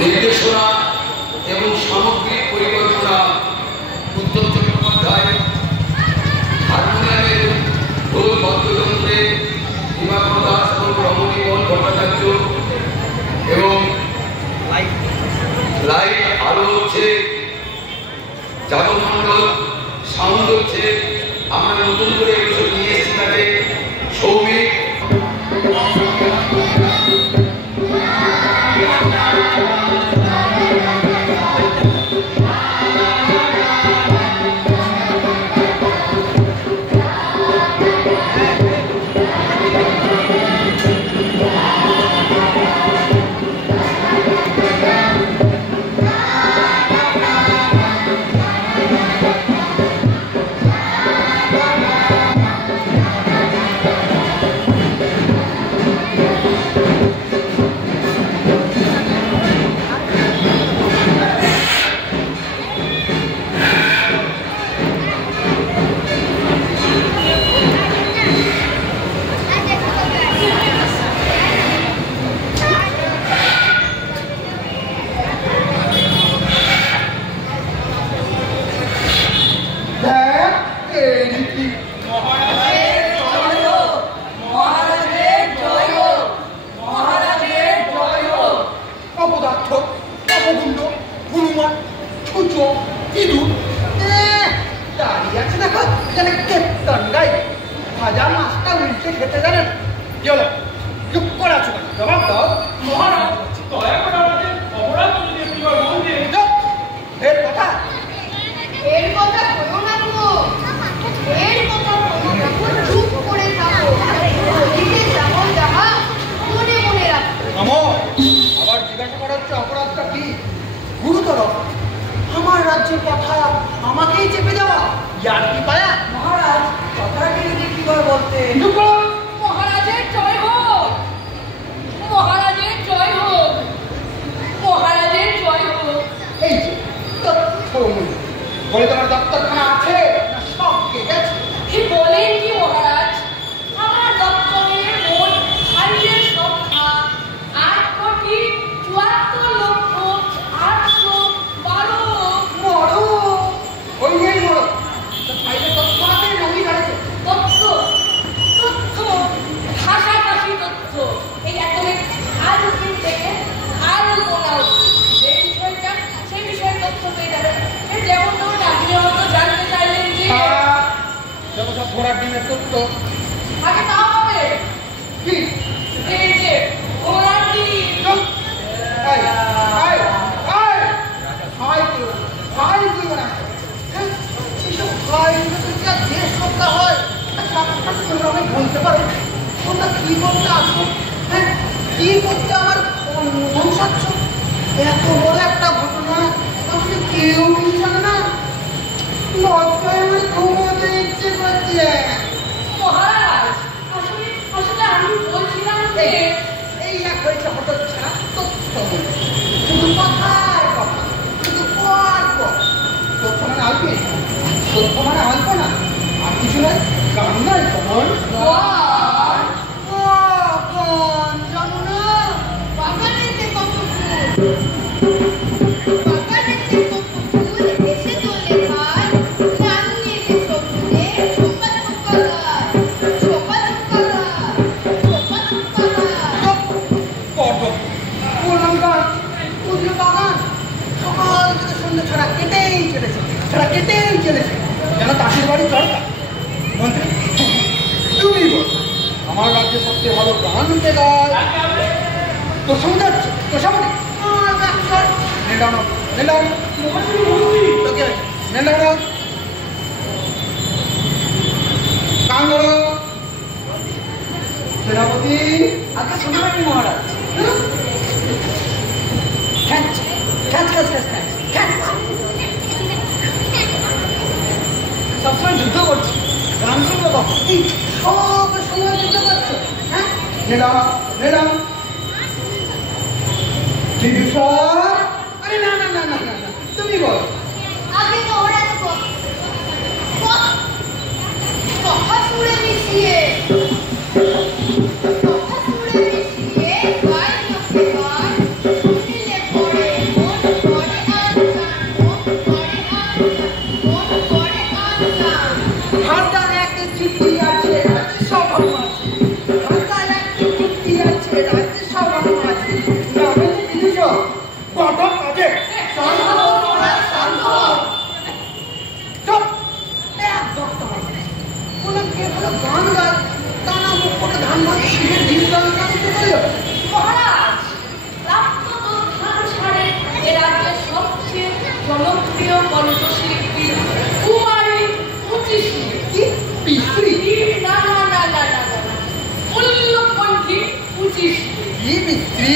নির্দেশনা এবং সামগ্রিক পরিকল্পনা উত্তম চট্টোপাধ্যায়, হারমোনিয়ামের ঢোল বাদ্যযন্ত্রে দিবাকর দাস এবং রমণীমোহন ভট্টাচার্য এবং লাইট আলো হচ্ছে যাদব মন্ডল, সাউন্ড হচ্ছে আমরা নতুন করে কিছু নিয়ে এসেছি তাকে সৌমিক। রাজ্যের সব রকম আছে গ্রামে যে বিদুষ কত কাজে শান্ত চুপ একদম বলে কে বলে গান গায় তা না মুখ করে ধান ভাজি শিখে দিন গান গাইতে পারল মহারাজ ধান ছাড়ে এ রাজ্যের সবচেয়ে জনপ্রিয় কণ্ঠশিল্পী কুমারী উচিশী কি পিস্ত্রি না উল্লকণ্ঠী উচিশী কি পিস্ত্রি